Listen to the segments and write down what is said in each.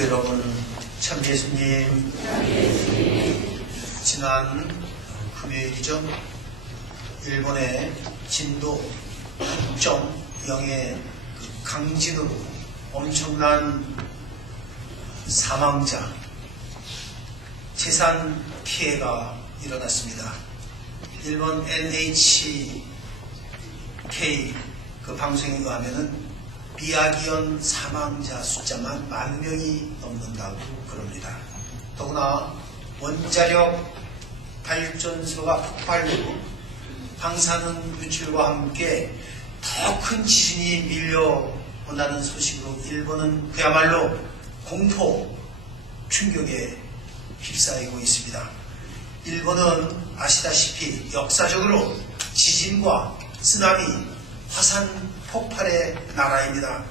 교회 여러분, 참 예수님, 지난 금요일이죠. 일본의 진도 6.0의 강진으로 엄청난 사망자, 재산 피해가 일어났습니다. 일본 NHK 그 방송에 의하면은 미야기현 사망자 숫자만 10,000명이 넘는다고 그럽니다. 더구나 원자력 발전소가 폭발되고 방사능 유출과 함께 더 큰 지진이 밀려온다는 소식으로 일본은 그야말로 공포, 충격에 휩싸이고 있습니다. 일본은 아시다시피 역사적으로 지진과 쓰나미, 화산 폭발의 나라입니다.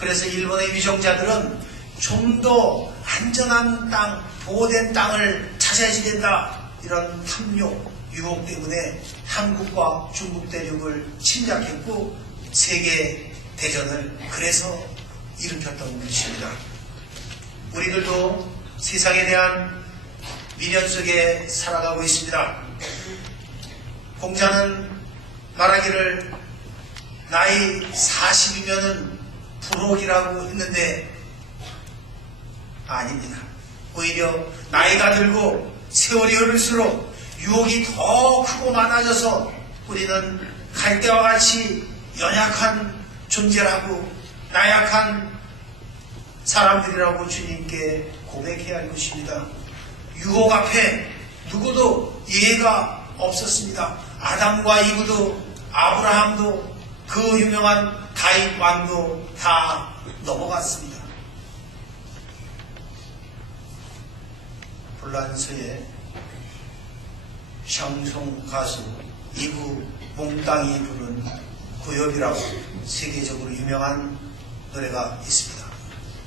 그래서 일본의 위정자들은 좀 더 안전한 땅, 보호된 땅을 찾아야지 된다, 이런 탐욕, 유혹 때문에 한국과 중국 대륙을 침략했고 세계 대전을 그래서 일으켰던 것입니다. 우리들도 세상에 대한 미련 속에 살아가고 있습니다. 공자는 말하기를 나이 40이면은 불혹이라고 했는데 아닙니다. 오히려 나이가 들고 세월이 흐를수록 유혹이 더 크고 많아져서 우리는 갈대와 같이 연약한 존재라고, 나약한 사람들이라고 주님께 고백해야 할 것입니다. 유혹 앞에 누구도 예의가 없었습니다. 아담과 이브도, 아브라함도, 그 유명한 다윗 왕도 다 넘어갔습니다. 불란서의 샹송 가수 이브 몽땅이 부른 구엽이라고 세계적으로 유명한 노래가 있습니다.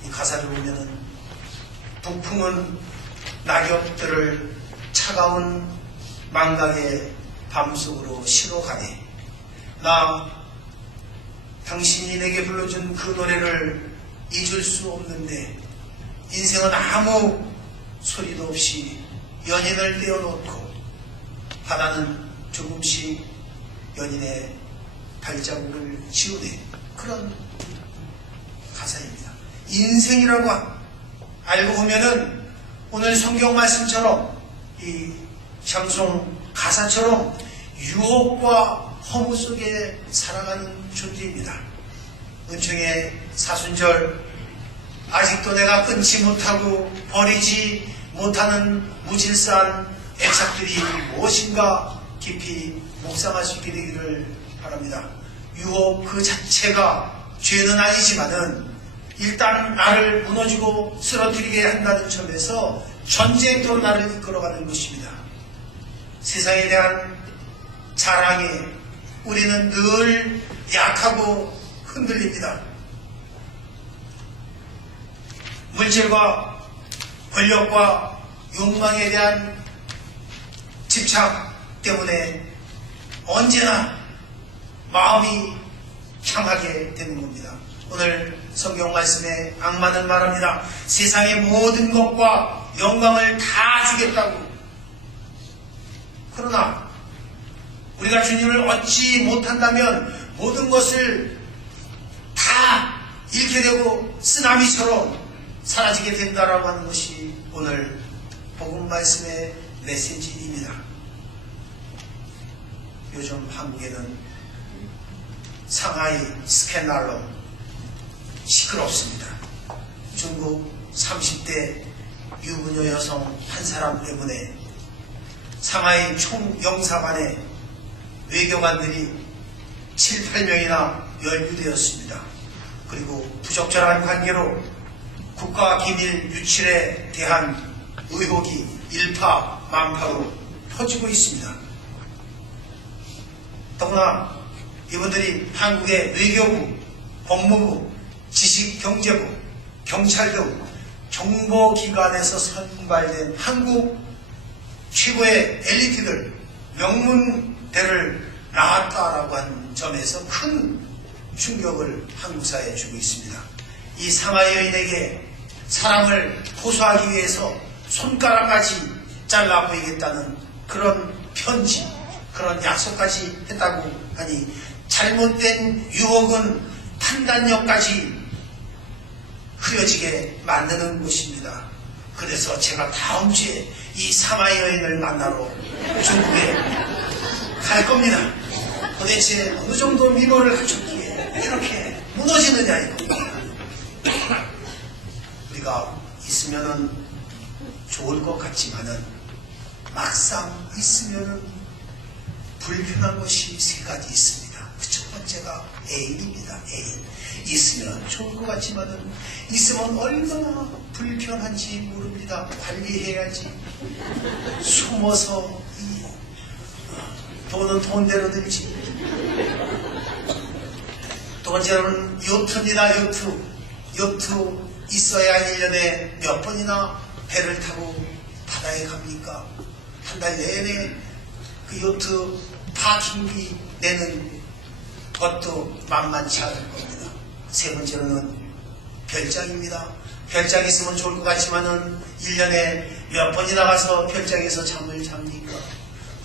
이 가사를 보면은 북풍은 낙엽들을 차가운 망각의 밤속으로 실어가네. 나 당신이 내게 불러준 그 노래를 잊을 수 없는데 인생은 아무 소리도 없이 연인을 떼어놓고 바다는 조금씩 연인의 발자국을 지우네. 그런 가사입니다. 인생이라고 알고 보면은 오늘 성경 말씀처럼 이 샹송 가사처럼 유혹과 허무 속에 살아가는 존재입니다. 은총의 사순절, 아직도 내가 끊지 못하고 버리지 못하는 무질서한 애착들이 무엇인가 깊이 묵상할 수 있게 되기를 바랍니다. 유혹 그 자체가 죄는 아니지만은 일단 나를 무너지고 쓰러뜨리게 한다는 점에서 전쟁으로 나를 이끌어가는 것입니다. 세상에 대한 자랑에 우리는 늘 약하고 흔들립니다. 물질과 권력과 욕망에 대한 집착 때문에 언제나 마음이 향하게 되는 겁니다. 오늘 성경 말씀에 악마는 말합니다. 세상의 모든 것과 영광을 다 주겠다고. 그러나 우리가 주님을 얻지 못한다면 모든 것을 다 잃게 되고 쓰나미처럼 사라지게 된다라고 하는 것이 오늘 복음 말씀의 메시지입니다. 요즘 한국에는 상하이 스캔들로 시끄럽습니다. 중국 30대 유부녀 여성 한 사람 때문에 상하이 총영사관에 외교관들이 7, 8명이나 연루되었습니다. 그리고 부적절한 관계로 국가기밀 유출에 대한 의혹이 일파만파로 퍼지고 있습니다. 더구나 이분들이 한국의 외교부, 법무부, 지식경제부, 경찰도 정보기관에서 선발된 한국 최고의 엘리트들, 명문대를 나왔다라고 하는 점에서 큰 충격을 한국 사회에 주고 있습니다. 이 상하이 여인에게 사랑을 호소하기 위해서 손가락까지 잘라 보이겠다는 그런 편지, 그런 약속까지 했다고 하니 잘못된 유혹은 판단력까지 흐려지게 만드는 것입니다. 그래서 제가 다음 주에 이 사마 여인을 만나러 중국에 갈 겁니다. 도대체 어느 정도 미모를 갖췄기에 이렇게 무너지느냐 이겁니다. 우리가 있으면은 좋을 것 같지만은 막상 있으면은 불편한 것이 세 가지 있습니다. 그 첫 번째가 애인입니다. 애인. 있으면 좋을 것 같지만은 있으면 얼마나 불편한지 모릅니다. 관리해야지. 숨어서 돈은 돈대로 들지. 두 번째로는 요트입니다. 요트 있어야 1년에 몇 번이나 배를 타고 바다에 갑니까? 한 달 내내 그 요트 파킹비 내는 것도 만만치 않을 겁니다. 세 번째로는 별장입니다. 별장 있으면 좋을 것 같지만은 1년에 몇 번이나 가서 별장에서 잠을 잡니까?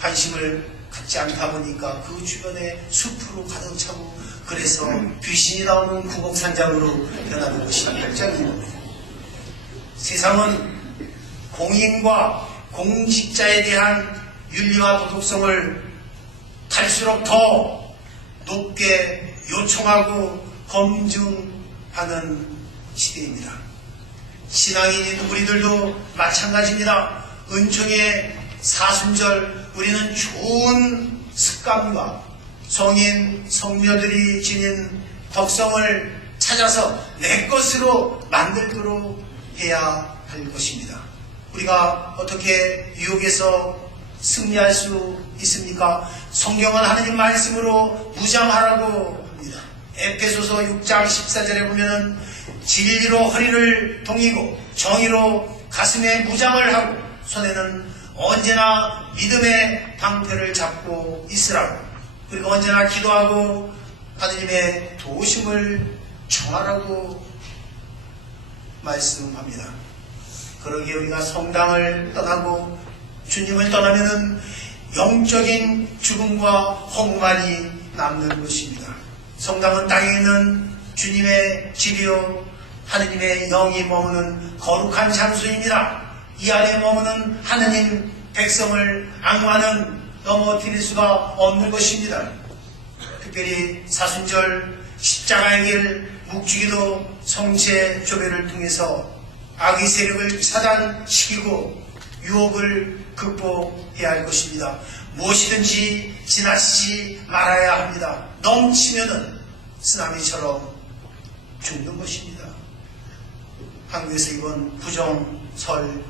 관심을 갖지 않다 보니까 그 주변에 숲으로 가득 차고 그래서 귀신이 나오는 구곡산장으로 변하는 것이 별장입니다. 세상은 공인과 공직자에 대한 윤리와 도덕성을 갈수록 더 높게 요청하고 검증하는 시대입니다. 신앙인인 우리들도 마찬가지입니다. 은총의 사순절 우리는 좋은 습관과 성인, 성녀들이 지닌 덕성을 찾아서 내 것으로 만들도록 해야 할 것입니다. 우리가 어떻게 유혹에서 승리할 수 있습니까? 성경은 하느님 말씀으로 무장하라고 합니다. 에페소서 6장 14절에 보면은 진리로 허리를 동이고 정의로 가슴에 무장을 하고 손에는 언제나 믿음의 방패를 잡고 있으라고, 그리고 언제나 기도하고 하느님의 도우심을 청하라고 말씀합니다. 그러기에 우리가 성당을 떠나고 주님을 떠나면은 영적인 죽음과 홍만이 남는 것입니다. 성당은 땅에 있는 주님의 집이요 하느님의 영이 머무는 거룩한 장소입니다. 이 안에 머무는 하느님 백성을 악마는 넘어뜨릴 수가 없는 것입니다. 특별히 사순절 십자가의 길 묵주기도 성체 조배를 통해서 악의 세력을 차단시키고 유혹을 극복해야 할 것입니다. 무엇이든지 지나치지 말아야 합니다. 넘치면은 쓰나미처럼 죽는 것입니다. 한국에서 이번 부정설연휴에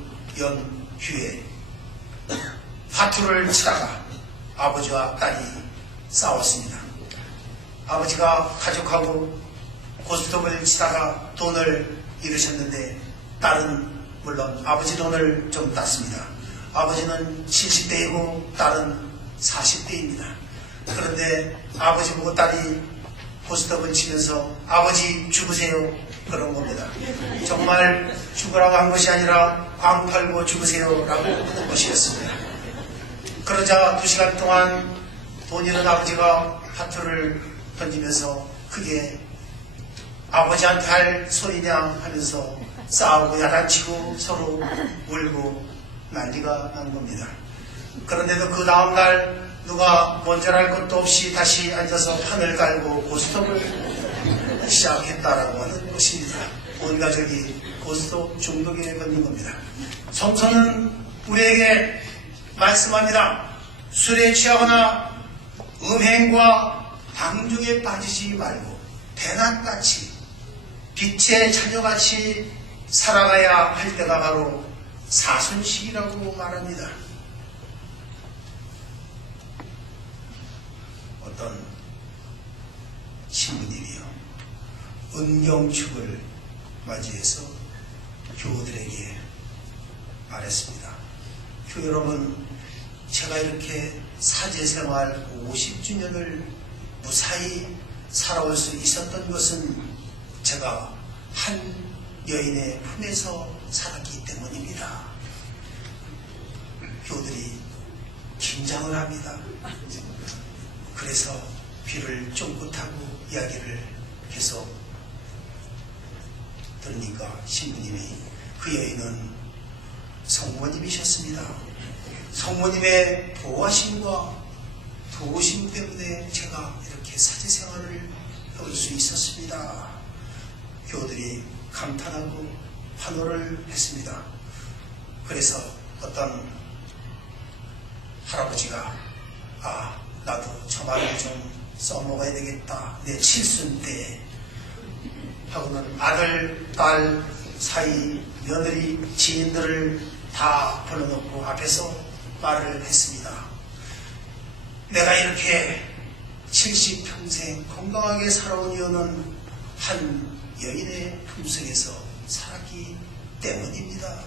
화투를 치다가 아버지와 딸이 싸웠습니다. 아버지가 가족하고 고스톱을 치다가 돈을 잃으셨는데 딸은 물론 아버지 돈을 좀 땄습니다. 아버지는 70대이고 딸은 40대입니다. 그런데 아버지 보고 딸이 고스톱을 치면서 아버지 죽으세요 그런 겁니다. 정말 죽으라고 한 것이 아니라 광 팔고 죽으세요 라고 하는 것이었습니다. 그러자 2시간 동안 돈 잃은 아버지가 화투를 던지면서 크게 아버지한테 할 소리냐 하면서 싸우고 야단치고 서로 울고 난리가 난 겁니다. 그런데도 그 다음날 누가 먼저랄 것도 없이 다시 앉아서 판을 갈고 고스톱을 시작했다라고 하는 것입니다. 온 가족이 고스톱 중독에 걸린 겁니다. 성서는 우리에게 말씀합니다. 술에 취하거나 음행과 방종에 빠지지 말고 대낮같이 빛의 자녀같이 살아가야 할 때가 바로 사순식이라고 말합니다. 어떤 신부님이요 은경축을 맞이해서 교우들에게 말했습니다. 교우 여러분, 제가 이렇게 사제생활 50주년을 무사히 살아올 수 있었던 것은 제가 한 여인의 품에서 살았기 때문입니다. 교우들이 긴장을 합니다. 그래서 귀를 쫑긋하고 이야기를 계속 들으니까 신부님이 그 여인은 성모님이셨습니다. 성모님의 보호하심과 도우심 때문에 제가 이렇게 사제생활을 해올 수 있었습니다. 교우들이 감탄하고 환호를 했습니다. 그래서 어떤 할아버지가 나도 저 말을 좀 써먹어야 되겠다. 내 칠순 때 하고는 아들, 딸, 사이, 며느리, 지인들을 다 불러놓고 앞에서 말을 했습니다. 내가 이렇게 70평생 건강하게 살아온 이유는 한 여인의 품속에서 살았기 때문입니다.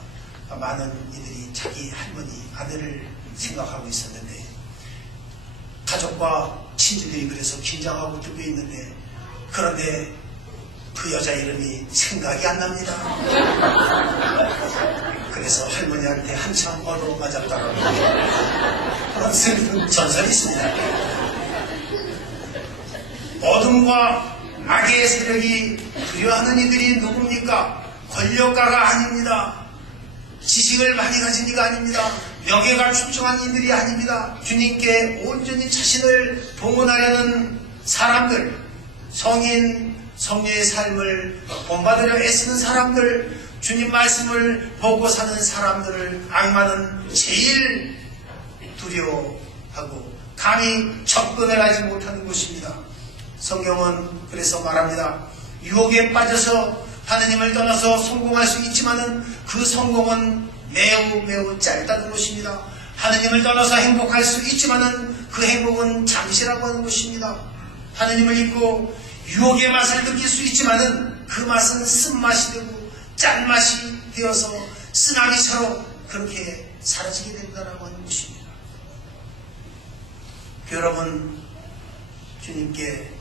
많은 이들이 자기 할머니, 아내를 생각하고 있었는데 가족과 친지들이 그래서 긴장하고 듣고 있는데 그런데 그 여자 이름이 생각이 안 납니다. 그래서 할머니한테 한참 얻어맞았다고 그런 슬픈 전설이 있습니다. 어둠과 악의 세력이 두려워하는 이들이 누굽니까? 권력가가 아닙니다. 지식을 많이 가진 이가 아닙니다. 명예가 출중한 이들이 아닙니다. 주님께 온전히 자신을 봉헌하려는 사람들, 성인, 성녀의 삶을 본받으려 애쓰는 사람들, 주님 말씀을 보고 사는 사람들을 악마는 제일 두려워하고 감히 접근을 하지 못하는 곳입니다. 성경은 그래서 말합니다. 유혹에 빠져서 하느님을 떠나서 성공할 수 있지만은 그 성공은 매우 짧다는 것입니다. 하느님을 떠나서 행복할 수 있지만은 그 행복은 잠시라고 하는 것입니다. 하느님을 잊고 유혹의 맛을 느낄 수 있지만은 그 맛은 쓴맛이 되고 짠맛이 되어서 쓰나미처럼 그렇게 사라지게 된다라고 하는 것입니다. 여러분, 주님께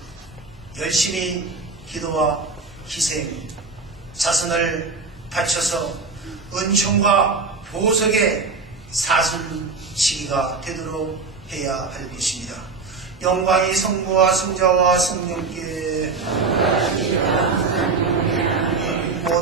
열심히 기도와 희생, 자선을 바쳐서 은총과 보석의 사순 시기가 되도록 해야 할 것입니다. 영광이 성부와 성자와 성령께